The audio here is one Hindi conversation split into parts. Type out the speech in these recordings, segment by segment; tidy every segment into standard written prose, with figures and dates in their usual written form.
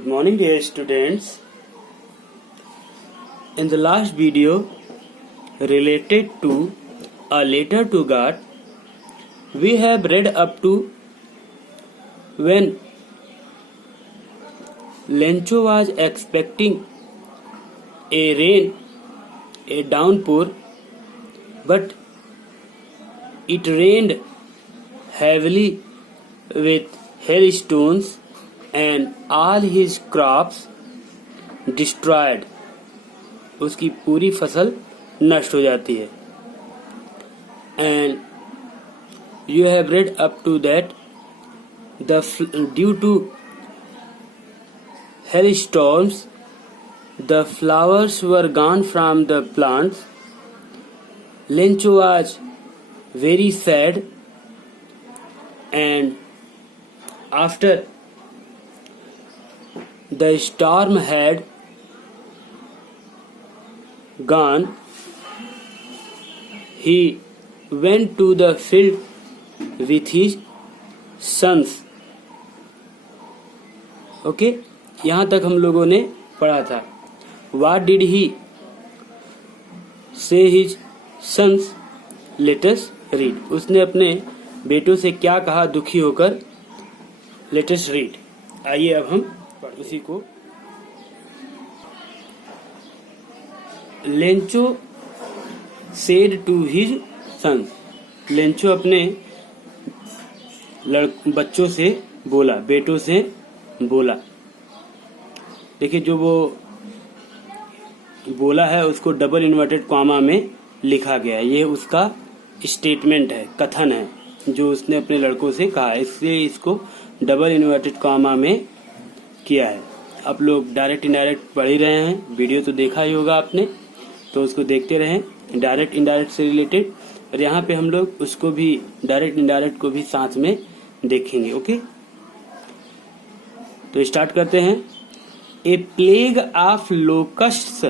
Good morning, dear students. In the last video related to a letter to God, we have read up to when Lencho was expecting a downpour, but it rained heavily with hailstones and all his crops destroyed. उसकी पूरी फसल नष्ट हो जाती है. And you have read up to that due to hailstorms the flowers were gone from the plants. Lencho was very sad, and after the storm had gone, he went to the field with his sons. Okay, यहाँ तक हम लोगों ने पढ़ा था. What did he say his sons? Let us read. उसने अपने बेटों से क्या कहा दुखी होकर? Let us read. आइए अब हम उसी को. Lencho said to his sons. Lencho अपने बच्चों से बोला, बेटों से बोला. देखिए, जो वो बोला है उसको डबल इन्वर्टेड कॉमा में लिखा गया है. ये उसका स्टेटमेंट है, कथन है जो उसने अपने लड़कों से कहा है, इसलिए इसको डबल इन्वर्टेड कॉमा में किया है. आप लोग डायरेक्ट इनडायरेक्ट पढ़ ही रहे हैं, वीडियो तो देखा ही होगा आपने, तो उसको देखते रहें. डायरेक्ट इनडायरेक्ट से रिलेटेड, और यहाँ पे हम लोग उसको भी डायरेक्ट इनडायरेक्ट को भी साथ में देखेंगे. ओके, तो स्टार्ट करते हैं. A plague of locusts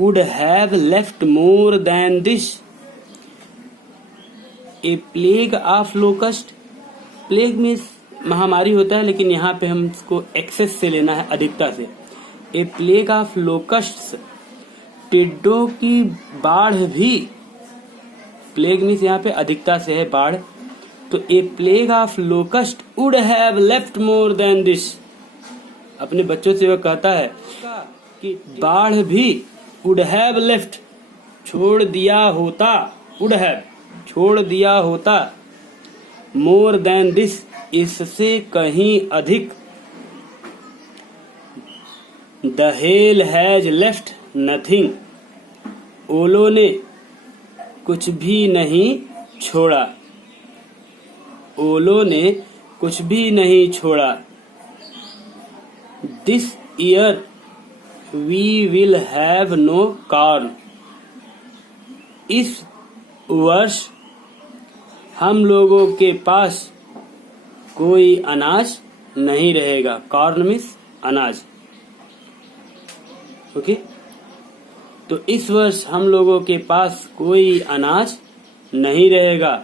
would have left more than this. A plague of locust. Plague means महामारी होता है, लेकिन यहाँ पे हम इसको एक्सेस से लेना है, अधिकता से. ए प्लेग ऑफ लोकस्ट्स, टिड्डों की बाढ़ भी. प्लेग मीन्स यहाँ पे अधिकता से है, बाढ़. तो a plague of locust would have left more than this. अपने बच्चों से वह कहता है कि बाढ़ भी वुड हैव लेफ्ट, छोड़ दिया होता. वुड हैव, छोड़ दिया होता. मोर देन दिस, इससे कहीं अधिक. The hell has left nothing. ओलों ने कुछ भी नहीं छोड़ा. ओलों ने कुछ भी नहीं छोड़ा. This year we will have no corn. इस वर्ष हम लोगों के पास कोई अनाज नहीं रहेगा. कॉर्न मीन्स अनाज. ओके, तो इस वर्ष हम लोगों के पास कोई अनाज नहीं रहेगा.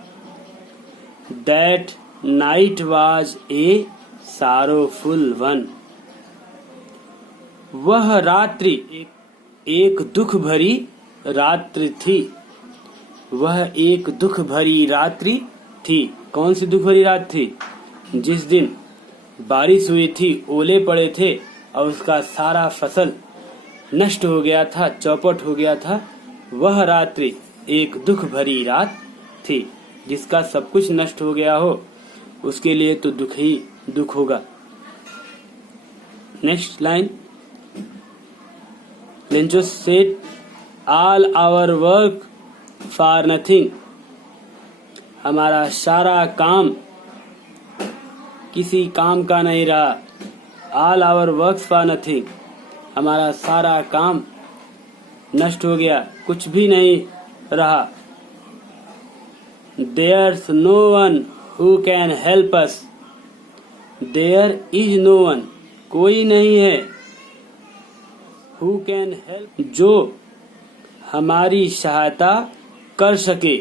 That night was a sorrowful one. वह रात्रि एक दुख भरी रात्रि थी. वह एक दुख भरी रात्रि थी. कौन सी दुख भरी रात थी? जिस दिन बारिश हुई थी, ओले पड़े थे और उसका सारा फसल नष्ट हो गया था, चौपट हो गया था. वह रात्रि एक दुख भरी रात थी. जिसका सब कुछ नष्ट हो गया हो उसके लिए तो दुख ही दुख होगा. Next line. Lencho said all our work for nothing. हमारा सारा काम किसी काम का नहीं रहा. All our work for nothing, हमारा सारा काम नष्ट हो गया, कुछ भी नहीं रहा. There's no one who can help us. There is no one, कोई नहीं है. Who can help, जो हमारी सहायता कर सके.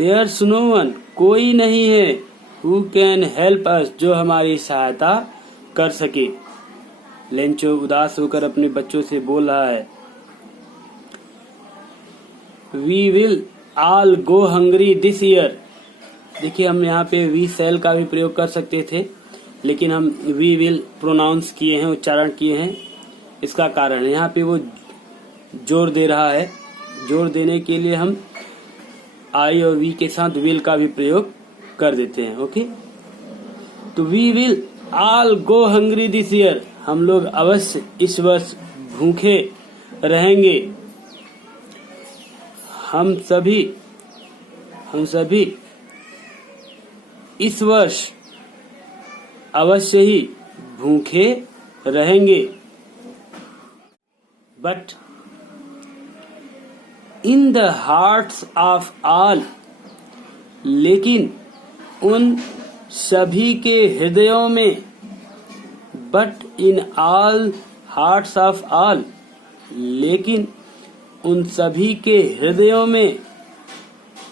There's no one, कोई नहीं है. हु कैन हेल्प अस, जो हमारी सहायता कर सके। लेंचो उदास होकर अपने बच्चों से बोल रहा है। We will all go hungry this year. देखिए हम यहाँ पे वी सेल का भी प्रयोग कर सकते थे, लेकिन हम वी विल प्रोनाउंस किए हैं, उच्चारण किए हैं। इसका कारण यहाँ पे वो जोर दे रहा है, जोर देने के लिए हम आई और वी के साथ विल का भी प्रयोग कर देते हैं। ओके, तो we will all go hungry this year, हम लोग अवश्य इस वर्ष भूखे रहेंगे। हम सभी इस वर्ष अवश्य ही भूखे रहेंगे। But in the hearts of all, लेकिन उन सभी के हृदयों में, but in all hearts of all, लेकिन उन सभी के हृदयों में,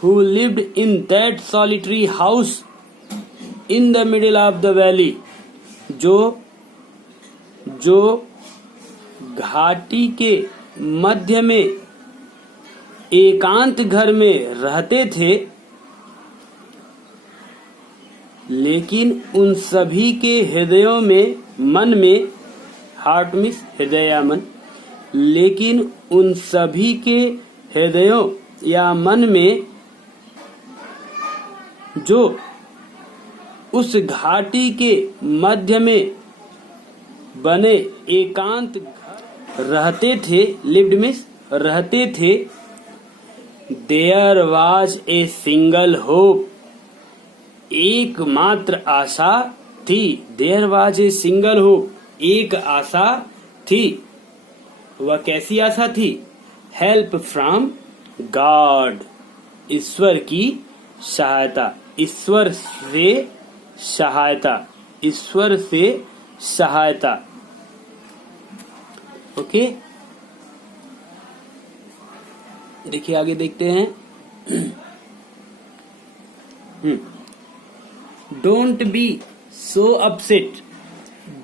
who lived in that solitary house in the middle of the valley, जो घाटी के मध्य में एकांत घर में रहते थे, लेकिन उन सभी के हृदयों में, मन में, हार्ट मीन्स हृदय या मन, लेकिन उन सभी के हृदयों या मन में जो उस घाटी के मध्य में बने एकांत रहते थे, लिव्ड मीन्स रहते थे, there was a single hope, एकमात्र आशा थी। There was a single hope, एक आशा थी। वह कैसी आशा थी? हेल्प फ्रॉम गॉड, ईश्वर की सहायता, ईश्वर से सहायता, ईश्वर से सहायता। ओके, देखिए आगे देखते हैं। Don't be so upset,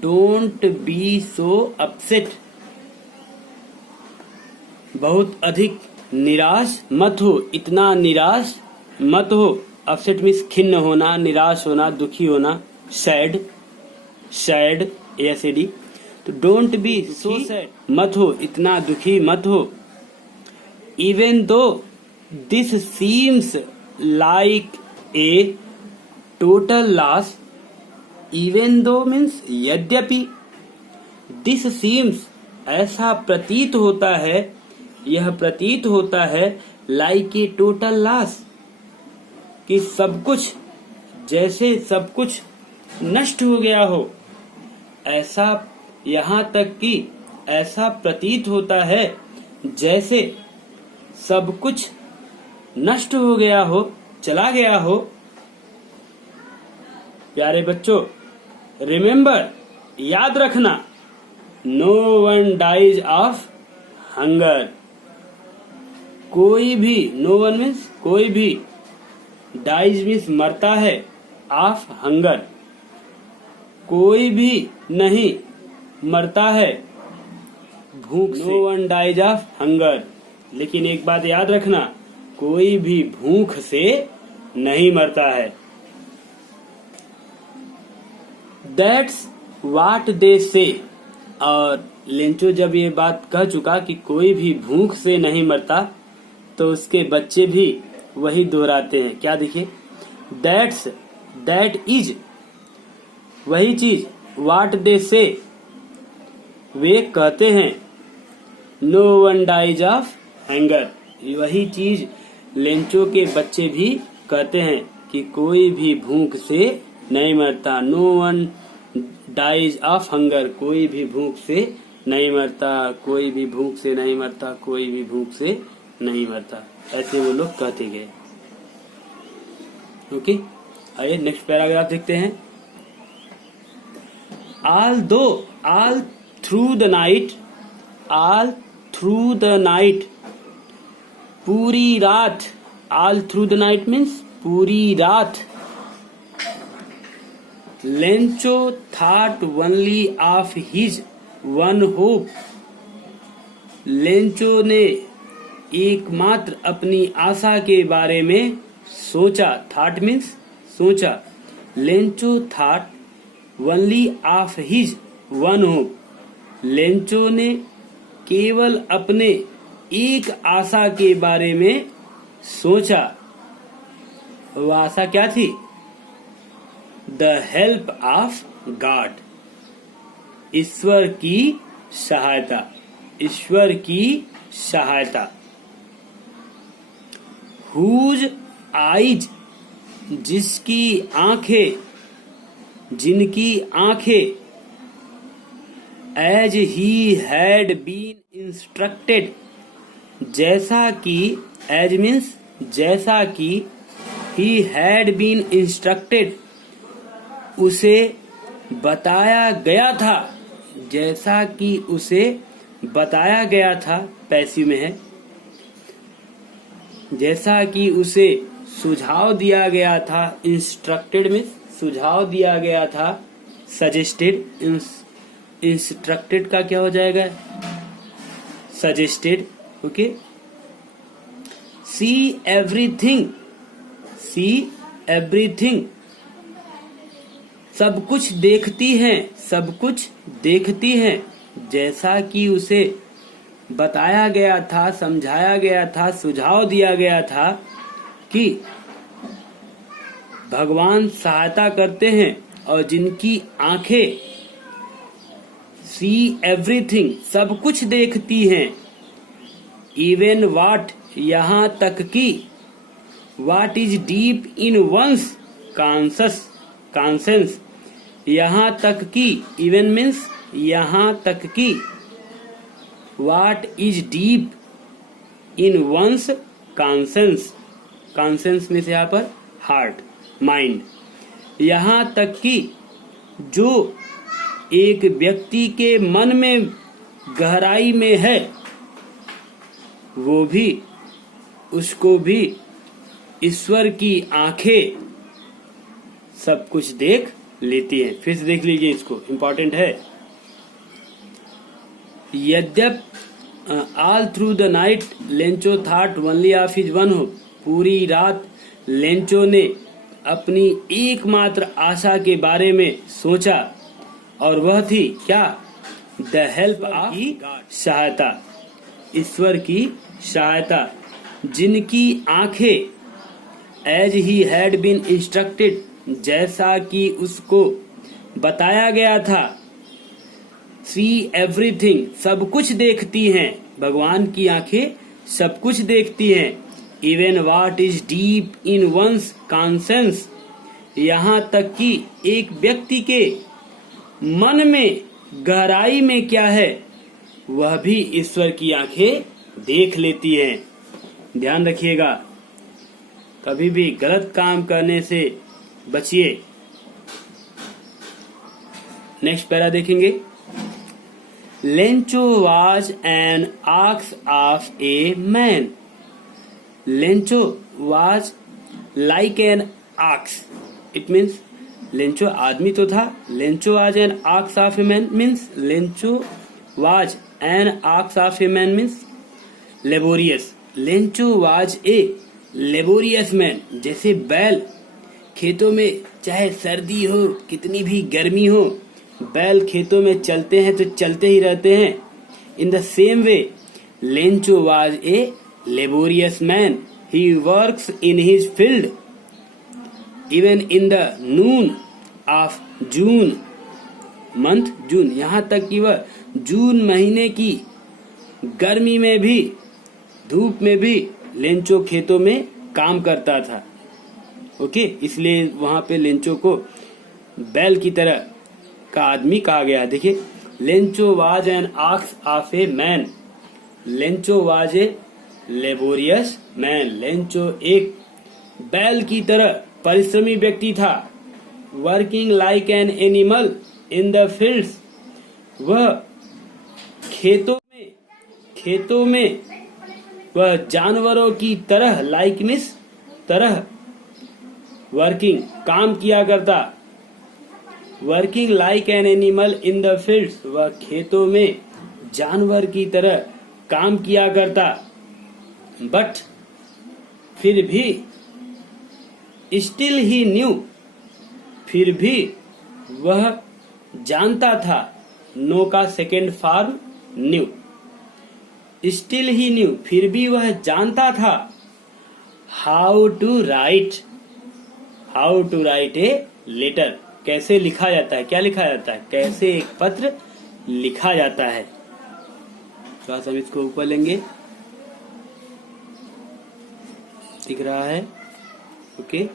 don't be so upset, बहुत अधिक निराश मत हो, इतना निराश मत हो। अपसेट मीन्स खिन्न होना, निराश होना, दुखी होना, सैड, सैड एसिडी। तो डोंट बी सो सैड, मत हो, इतना दुखी मत हो। Even though this seems like a total loss, even though means यद्यपि, दिस सीम्स ऐसा प्रतीत होता है, यह प्रतीत होता है, लाइक ए टोटल लॉस, कि सब कुछ, जैसे सब कुछ नष्ट हो गया हो, ऐसा, यहाँ तक कि ऐसा प्रतीत होता है जैसे सब कुछ नष्ट हो गया हो, चला गया हो। प्यारे बच्चों, रिमेम्बर, याद रखना, no one dies of hunger, कोई भी, नो वन मीन्स कोई भी, डाइज मीन्स मरता है, ऑफ हंगर, कोई भी नहीं मरता है भूख से। No one dies of hunger, लेकिन एक बात याद रखना, कोई भी भूख से नहीं मरता है। दैट्स वाट दे से, और लेंचो जब ये बात कह चुका कि कोई भी भूख से नहीं मरता, तो उसके बच्चे भी वही दोहराते हैं। क्या देखिए, दैट्स, दैट इज, वही चीज, वाट दे से, वे कहते हैं, no one dies of hunger, वही चीज लेंचो के बच्चे भी कहते हैं कि कोई भी भूख से नहीं मरता। No one dies of hunger, कोई भी भूख से नहीं मरता, कोई भी भूख से नहीं मरता, कोई भी भूख से नहीं मरता, ऐसे वो लोग कहते गए। ओके, आइए नेक्स्ट पैराग्राफ देखते हैं। All through the night, all through the night, पूरी रात, all through the night means पूरी रात, Lencho thought only of his one hope. Lencho ने एकमात्र अपनी आशा के बारे में सोचा। थॉट मीन्स सोचा। Lencho thought only of his one hope. Lencho ने केवल अपने एक आशा के बारे में सोचा। वो आशा क्या थी? द हेल्प ऑफ गॉड, ईश्वर की सहायता, ईश्वर की सहायता। हुज आइज, जिसकी आंखें, जिनकी आंखें, as he had been instructed, जैसा कि, एज मीन्स जैसा कि, ही हैड बीन इंस्ट्रक्टेड, उसे बताया गया था, जैसा कि उसे बताया गया था, पैसिव में है, जैसा कि उसे सुझाव दिया गया था। इंस्ट्रक्टेड मीन्स सुझाव दिया गया था। सजेस्टेड, इंस्ट्रक्टेड का क्या हो जाएगा? Suggested. Okay. See everything, see everything, सब कुछ देखती हैं, सब कुछ देखती हैं, जैसा कि उसे बताया गया था, समझाया गया था, सुझाव दिया गया था कि भगवान सहायता करते हैं और जिनकी आंखें सी एवरीथिंग, सब कुछ देखती हैं, इवन वाट, यहाँ तक कि, what is deep in one's conscience, यहाँ तक कि, इवन मीन्स यहाँ तक कि, what is deep in one's conscience, conscience में से यहाँ पर हार्ट, माइंड, यहाँ तक कि जो एक व्यक्ति के मन में गहराई में है, वो भी, उसको भी ईश्वर की आंखें सब कुछ देख लेती हैं। फिर से देख लीजिए, इसको इम्पोर्टेंट है। यद्यप all through the night Lencho thought only of his one hope, पूरी रात लेंचो ने अपनी एकमात्र आशा के बारे में सोचा, और वह थी क्या? द हेल्प ऑफ सहायता, ईश्वर की सहायता, जिनकी आंखें, as he had been instructed, जैसा कि उसको बताया गया था, सी एवरीथिंग, सब कुछ देखती हैं, भगवान की आंखें सब कुछ देखती हैं, even what is deep in one's conscience, यहाँ तक कि एक व्यक्ति के मन में गहराई में क्या है, वह भी ईश्वर की आंखें देख लेती हैं। ध्यान रखिएगा, कभी भी गलत काम करने से बचिए। नेक्स्ट पैरा देखेंगे। Lencho was an ox of a man. Lencho was like an ox, it means Lencho आदमी तो था। Lencho was an ox of a man means Lencho was an ox of a man means laborious. Lencho was a laborious man, जैसे बैल खेतों में चाहे सर्दी हो कितनी भी गर्मी हो, बैल खेतों में चलते हैं तो चलते ही रहते हैं। In the same way Lencho was a laborious man, he works in his field even in the noon of June month June, यहाँ तक कि वह जून महीने की गर्मी में भी, धूप में भी लेंचो खेतों में काम करता था। ओके, इसलिए वहां पे लेंचो को बैल की तरह का आदमी कहा गया। देखिए, Lencho was an ox of a man, Lencho was a laborious man, Lencho एक बैल की तरह परिश्रमी व्यक्ति था। Working like an animal in the fields, वह खेतों में वह जानवरों की तरह, लाइक मीन्स तरह, वर्किंग काम किया करता, working like an animal in the fields, वह खेतों में जानवर की तरह काम किया करता। बट फिर भी, स्टिल ही न्यू, फिर भी वह जानता था, नो का second form knew, still he knew, फिर भी वह जानता था, how to write a letter, कैसे लिखा जाता है, क्या लिखा जाता है, कैसे एक पत्र लिखा जाता है। तो हम इसको ऊपर लेंगे, दिख रहा है, okay.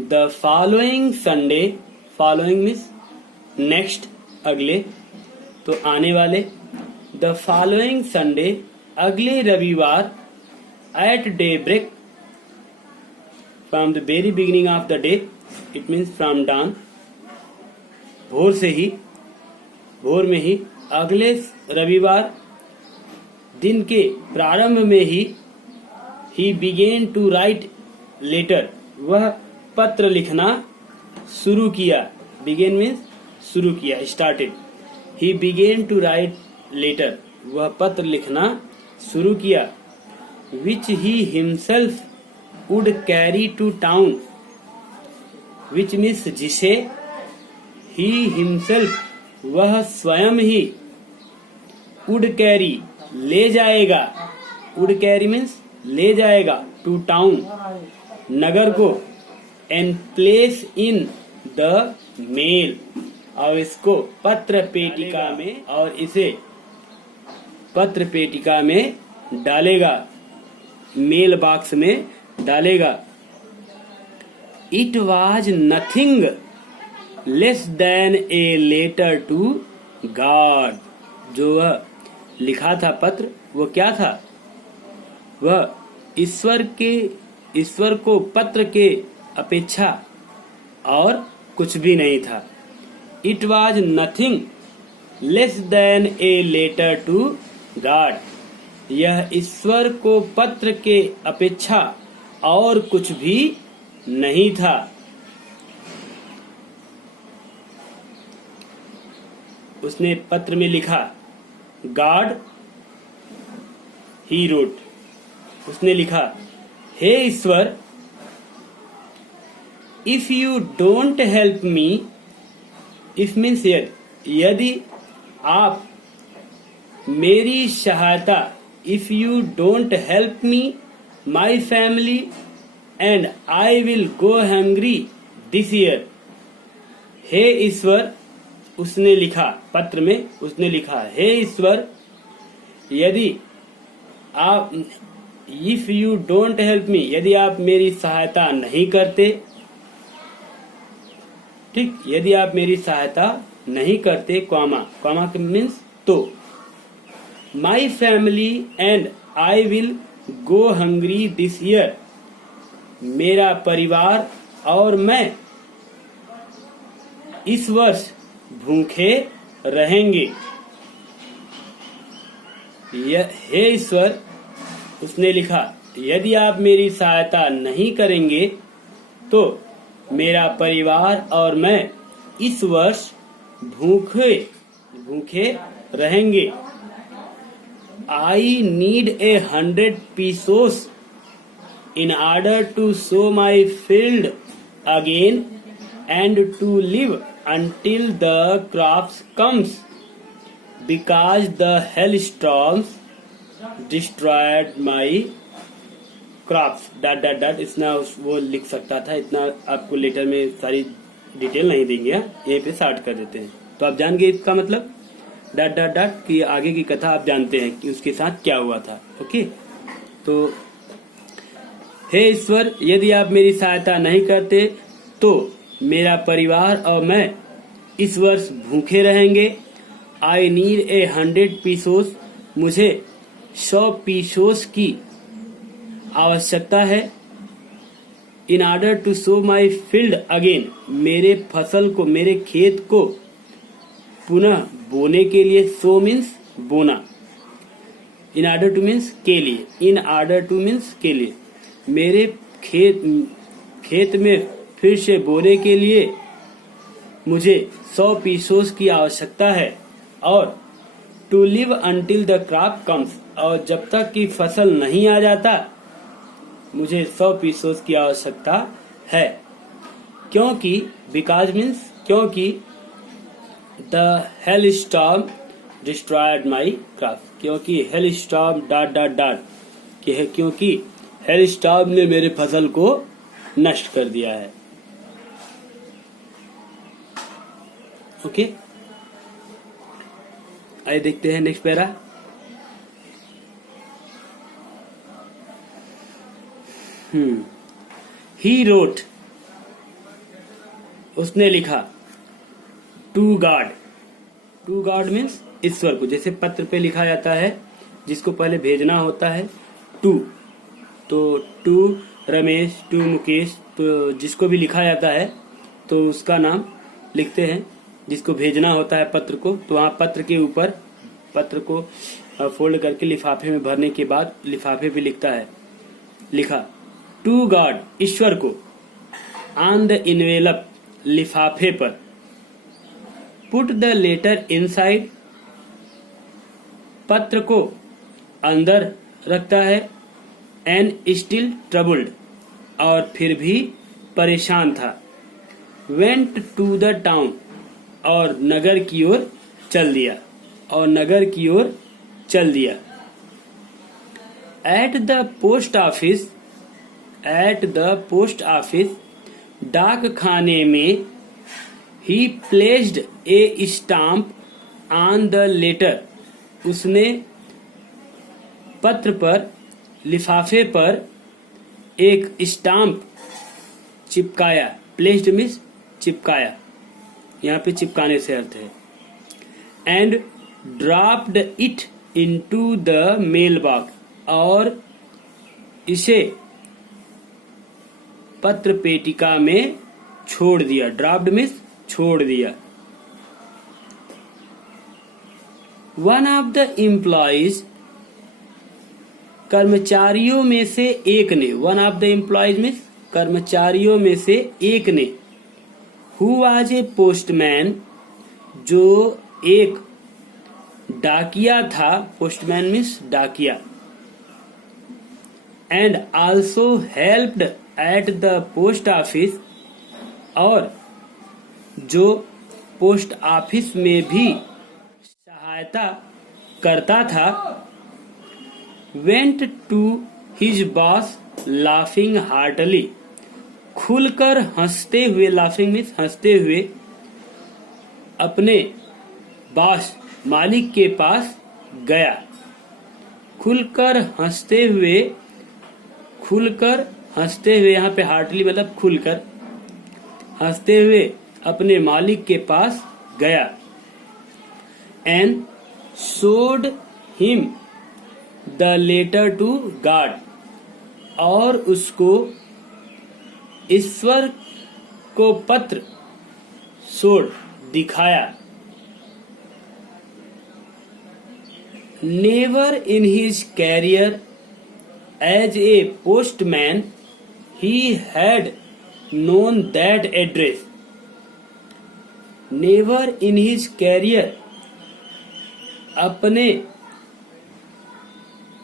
The following Sunday, following means next, अगले, तो आने वाले। द फॉलोइंग संडे, अगले रविवार, at daybreak, from the very beginning of the day, it means from dawn, भोर से ही, भोर में ही, अगले रविवार दिन के प्रारंभ में ही बिगेन टू राइट लेटर, वह पत्र लिखना शुरू किया। बिगेन मीन्स शुरू किया, started. He began to write letter, वह पत्र लिखना शुरू किया। Which he himself would carry to town, which means जिसे, ही हिमसेल्फ वह स्वयं ही, वुड कैरी ले जाएगा, वुड कैरी मीन्स ले जाएगा, टू टाउन नगर को, and place in the mail, और इसको पत्र पेटिका में, और इसे पत्र पेटिका में डालेगा, मेल बॉक्स में डालेगा। It was nothing less than a letter to God, जो वह लिखा था पत्र, वो क्या था, वह ईश्वर को पत्र के अपेक्षा और कुछ भी नहीं था। It was nothing less than a letter to God, यह ईश्वर को पत्र के अपेक्षा और कुछ भी नहीं था। उसने पत्र में लिखा, गॉड ही रोट, उसने लिखा, हे ईश्वर, if you don't help me, if means यदि आप मेरी सहायता, if you don't help me, my family and I will go hungry this year. हे ईश्वर, उसने लिखा पत्र में, उसने लिखा, हे ईश्वर, यदि आप, इफ यू डोंट हेल्प मी, यदि आप मेरी सहायता नहीं करते, ठीक, यदि आप मेरी सहायता नहीं करते, कॉमा मीन्स तो, माई family and I will go hungry this year, मेरा परिवार और मैं इस वर्ष भूखे रहेंगे। हे ईश्वर, उसने लिखा, यदि आप मेरी सहायता नहीं करेंगे तो मेरा परिवार और मैं इस वर्ष भूखे रहेंगे। I need 100 pesos in order to sow my field again and to live until the crops comes, because the hailstorms destroyed my crops. Dot इतना वो लिख सकता था, इतना आपको लेटर में सारी डिटेल नहीं देंगे, यहीं पे स्टार्ट कर देते हैं। तो आप जान गए इसका मतलब, डॉट की आगे की कथा आप जानते हैं कि उसके साथ क्या हुआ था। ओके, तो हे ईश्वर, यदि आप मेरी सहायता नहीं करते तो मेरा परिवार और मैं इस वर्ष भूखे रहेंगे। आई नीड 100 पीसोस, मुझे 100 पीसोस की आवश्यकता है। In order to sow my field again, मेरे फसल को, मेरे खेत को पुनः बोने के लिए। सो मीन्स बोना, इन ऑर्डर टू मीन्स के लिए, इन ऑर्डर टू मीन्स के लिए। मेरे खेत में फिर से बोने के लिए मुझे 100 पीसोस की आवश्यकता है और to live until the crop comes, और जब तक कि फसल नहीं आ जाता मुझे 100 पीसोस की आवश्यकता है। क्योंकि बिकॉज मीन्स क्योंकि the hail storm destroyed my crop, क्योंकि hail storm dot dot dot क्योंकि हेल स्टॉर्म ने मेरे फसल को नष्ट कर दिया है। ओके, आइए देखते हैं नेक्स्ट पैरा। ही रोट, उसने लिखा, to God, to God means ईश्वर को। जैसे पत्र पे लिखा जाता है जिसको पहले भेजना होता है टू, तो टू रमेश, टू मुकेश, तो जिसको भी लिखा जाता है तो उसका नाम लिखते हैं। जिसको भेजना होता है पत्र को, तो वहाँ पत्र के ऊपर पत्र को फोल्ड करके लिफाफे में भरने के बाद लिफाफे पे लिखा टू गॉड, ईश्वर को, ऑन द इनवेलप, लिफाफे पर, पुट द लेटर इनसाइड, पत्र को अंदर रखता है, एंड स्टिल ट्रबल्ड, और फिर भी परेशान था, वेंट टू द टाउन, और नगर की ओर चल दिया, और नगर की ओर चल दिया। At the post office, at the post office, डाक खाने में, he placed a stamp on the letter, उसने पत्र पर, लिफाफे पर एक स्टाम्प चिपकाया। प्लेस्ड मीन्स चिपकाया, यहाँ पे चिपकाने से अर्थ है। And dropped it into the mailbox, और इसे पत्र पेटिका में छोड़ दिया। ड्रॉप्ड मीन्स छोड़ दिया। वन ऑफ द एम्प्लॉइज, कर्मचारियों में से एक ने, one of the employees means कर्मचारियों में से एक ने, हु वाज ए पोस्टमैन, जो एक डाकिया था, पोस्टमैन मीन्स डाकिया, and also helped at the post office, और जो पोस्ट ऑफिस में भी सहायता करता था, went to his boss laughing heartily, खुलकर हंसते हुए, लाफिंग मीन्स हंसते हुए, अपने बॉस मालिक के पास गया। खुलकर हंसते हुए, खुलकर हंसते हुए, यहाँ पे हार्टली मतलब खुलकर हंसते हुए अपने मालिक के पास गया। And showed him the letter to God, और उसको ईश्वर को पत्र शोड दिखाया। Never in his career as a postman he had known that address. Never in his career, अपने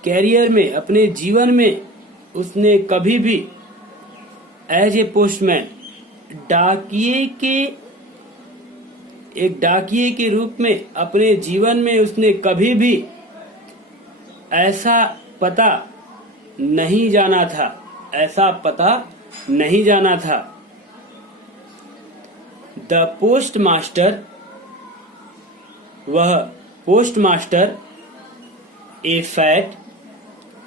कैरियर में, अपने जीवन में उसने कभी भी एज ए पोस्टमैन, डाकिये के, एक डाकिये के रूप में अपने जीवन में उसने कभी भी ऐसा पता नहीं जाना था, ऐसा पता नहीं जाना था। द पोस्ट मास्टर, वह पोस्ट मास्टर, ए फैट,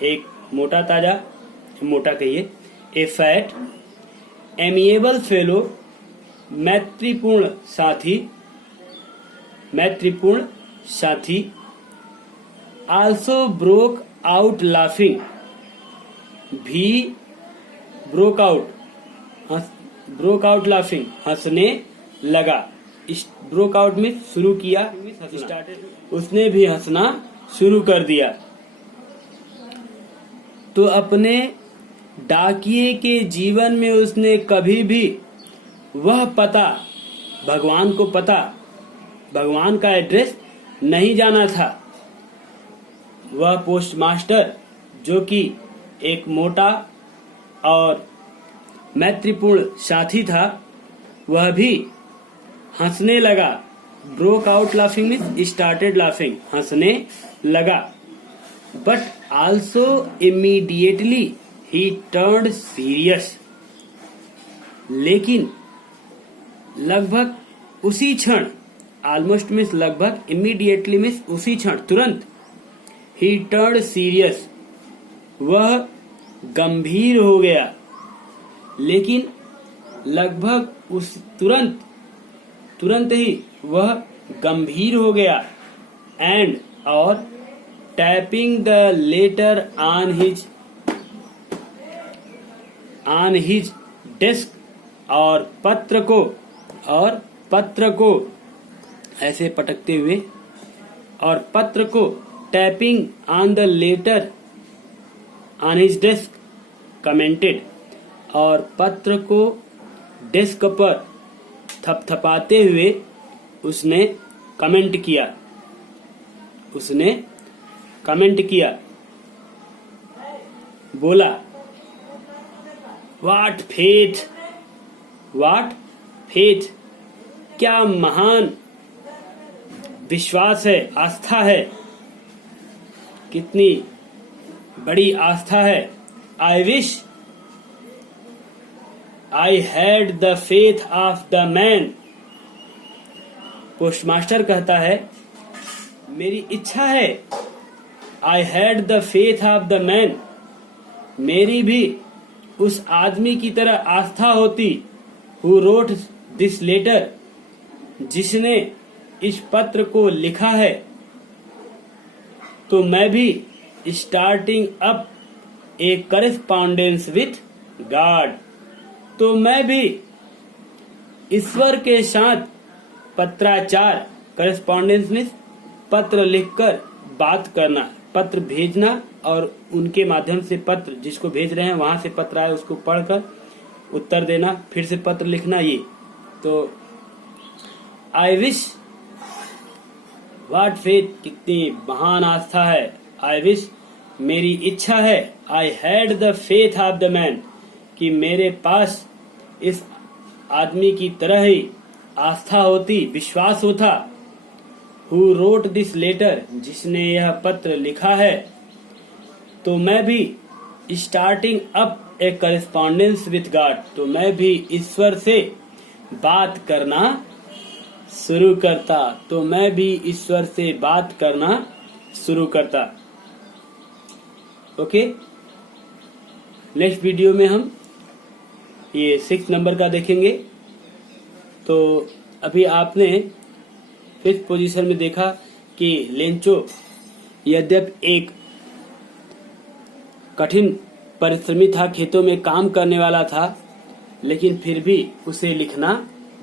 एक मोटा ताजा, मोटा कहिए, ए फैट एमिएबल फेलो, मैत्रीपूर्ण साथी, मैत्रीपूर्ण साथी, आल्सो ब्रोक आउट लाफिंग, भी broke out, broke out laughing, हंसने लगा। ब्रोक आउट में शुरू किया, उसने भी हंसना शुरू कर दिया। तो अपने डाकिये के जीवन में उसने कभी भी वह पता भगवान को पता, भगवान का एड्रेस नहीं जाना था। वह पोस्टमास्टर जो कि एक मोटा और मैत्रीपूर्ण साथी था, वह भी हंसने लगा। Broke out laughing means started laughing, हंसने लगा। But also immediately he turned serious, लेकिन लगभग उसी क्षण, ऑलमोस्ट मीन्स लगभग, इमीडिएटली मीन्स उसी क्षण, तुरंत, ही टर्न्ड सीरियस, वह गंभीर हो गया। लेकिन लगभग उस तुरंत ही वह गंभीर हो गया। एंड और tapping the later on his desk, और पत्र को ऐसे पटकते हुए, और पत्र को tapping on the later on his desk commented, और पत्र को डेस्क पर थपथपाते हुए उसने कमेंट किया, बोला, व्हाट फेथ, क्या महान विश्वास है, आस्था है, कितनी बड़ी आस्था है। I wish I had the faith of the man. Postmaster कहता है, मेरी इच्छा है, I had the faith of the man, मेरी भी उस आदमी की तरह आस्था होती, हु रोट दिस लेटर, जिसने इस पत्र को लिखा है, तो मैं भी starting up A correspondence with God, तो मैं भी ईश्वर के साथ पत्राचार, करेस्पॉन्डेंस मीन्स पत्र लिखकर बात करना, पत्र भेजना, और उनके माध्यम से पत्र, जिसको भेज रहे हैं वहां से पत्र आए उसको पढ़कर उत्तर देना, फिर से पत्र लिखना, ये तो आई विश, व्हाट फेथ, कितनी महान आस्था है, आई विश, मेरी इच्छा है, I had the faith of the man, कि मेरे पास इस आदमी की तरह ही आस्था होती, विश्वास होता, हु रोट दिस लेटर, जिसने यह पत्र लिखा है, तो मैं भी starting up A correspondence with God, तो मैं भी ईश्वर से बात करना शुरू करता, तो मैं भी ईश्वर से बात करना शुरू करता। ओके, नेक्स्ट वीडियो में हम ये 6 नंबर का देखेंगे। तो अभी आपने 5th पोजीशन में देखा कि लेंचो यद्यपि एक कठिन परिश्रमी था, खेतों में काम करने वाला था, लेकिन फिर भी उसे लिखना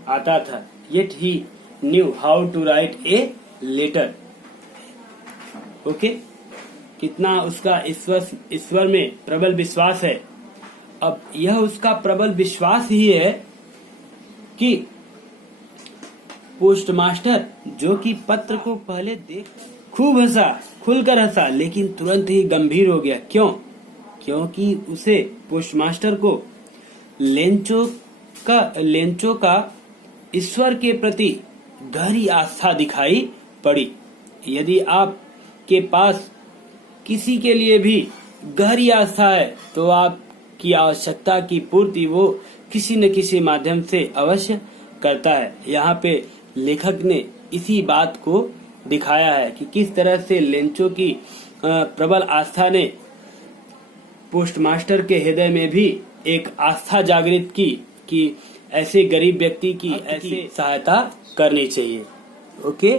आता था। Yet he knew how to write a letter. Okay, कितना उसका ईश्वर में प्रबल विश्वास है। अब यह उसका प्रबल विश्वास ही है कि पोस्टमास्टर, जो कि पत्र को पहले देख खूब हंसा, खुलकर हंसा, लेकिन तुरंत ही गंभीर हो गया। क्यों? क्योंकि उसे, पोस्टमास्टर को लेंचो का ईश्वर के प्रति गहरी आस्था दिखाई पड़ी। यदि आपके पास किसी के लिए भी गहरी आस्था है तो आपकी आवश्यकता की पूर्ति वो किसी न किसी माध्यम से अवश्य करता है। यहाँ पे लेखक ने इसी बात को दिखाया है कि किस तरह से लेंचो की प्रबल आस्था ने पोस्टमास्टर के हृदय में भी एक आस्था जागृत की कि ऐसे गरीब व्यक्ति की ऐसे सहायता करनी चाहिए। ओके।